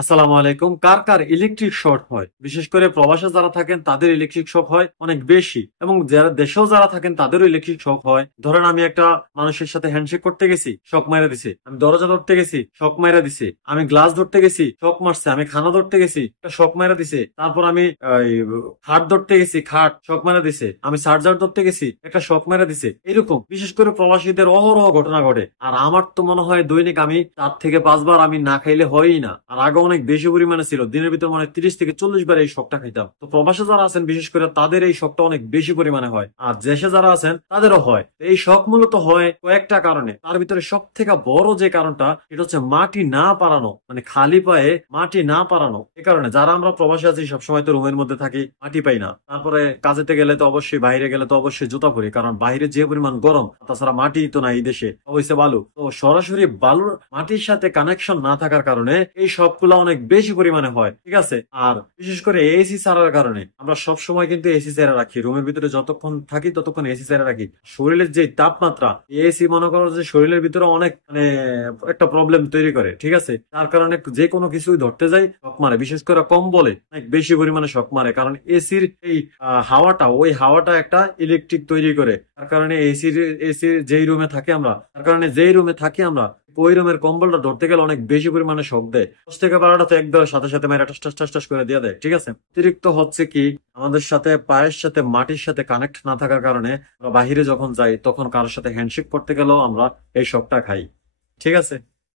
আসসালামু আলাইকুম। কার কার electric short হয়? বিশেষ করে প্রবাসে যারা থাকেন তাদের ইলেকট্রিক শক হয় অনেক বেশি, এবং যারা দেশেও যারা থাকেন তাদেরও ইলেকট্রিক শক হয়। ধরেন আমি একটা মানুষের সাথে হ্যান্ডশেক করতে গেছি, শক মাইরা দিছে। আমি দরজা ধরতে গেছি, শক মাইরা দিছে। আমি গ্লাস ধরতে গেছি, শক মারছে। আমি খানা ধরতে গেছি, একটা শক মাইরা দিছে। তারপর আমি খাট ধরতে গেছি, খাট শক মাইরা দিছে। আমি চার্জার ধরতে গেছি, একটা শক মাইরা দিছে। এরকম বিশেষ করে প্রবাসীদের অহরহ ঘটনা ঘটে। আর আমার তো মনে হয় দৈনিক আমি 4 থেকে 5 বার আমি না খাইলে হয়ই না। আর আগে অনেক বেশি পরিমাণে ছিল, দিনের ভিতর মানে 30 থেকে 40 বার এই শকটা খাইতাম। তো প্রবাসে যারা আছেন বিশেষ করে তাদের এই শকটা অনেক বেশি পরিমাণে হয়, আর দেশে যারা আছেন তাদেরও হয়। তো এই শক মূলত হয় কয়েকটা কারণে। তার ভিতরে সব থেকে বড় যে কারণটা, এটা হচ্ছে মাটি না পারানো, মানে খালি পায়ে মাটি না পারানো। এই কারণে যারা আমরা প্রবাসে আছি সবসময় তো রুমের মধ্যে থাকি, মাটি পাই না। তারপরে কাজেতে গেলে তো অবশ্যই, বাইরে গেলে তো অবশ্যই জুতা পরি, কারণ বাইরে যে পরিমাণ গরম, তাছাড়া মাটি তো নাই এই দেশে, অবশ্যই বালু। তো সরাসরি বালুর মাটির সাথে কানেকশন না থাকার কারণে এই সবগুলা অনেক বেশি পরিমাণে হয়, ঠিক আছে। আর বিশেষ করে এসি ছাড়ার কারণে আমরা সব সময় কিন্তু এসি ছেড়ে রাখি, রুমের ভিতরে যতক্ষণ থাকি ততক্ষণ এসি ছেড়ে রাখি। শরীরের যে তাপমাত্রা, এসি মনে করো যে শরীরের ভিতরে অনেক মানে একটা প্রবলেম তৈরি করে, ঠিক আছে। তার কারণে যে কোনো কিছুই ধরতে যাই শক মারে, বিশেষ করে কম্বলে অনেক বেশি পরিমাণে শক মারে, কারণ এসির এই হাওয়াটা, ওই হাওয়াটা একটা ইলেকট্রিক তৈরি করে। তার কারণে এসির যেই রুমে থাকি আমরা, তার কারণে যেই রুমে থাকি আমরা, ওই রুমের কম্বলটা ধরতে গেলে অনেক বেশি পরিমাণে শক দেয়। 10 থেকে 12টা তো একদম সাথে সাথে মেয়েরা টাস টাস টাস টাস করে দিয়ে দেয়, ঠিক আছে। অতিরিক্ত হচ্ছে কি, আমাদের সাথে পায়ের সাথে মাটির সাথে কানেক্ট না থাকার কারণে আমরা বাহিরে যখন যাই তখন কারোর সাথে হ্যান্ডশেক করতে গেলেও আমরা এই শকটা খাই, ঠিক আছে।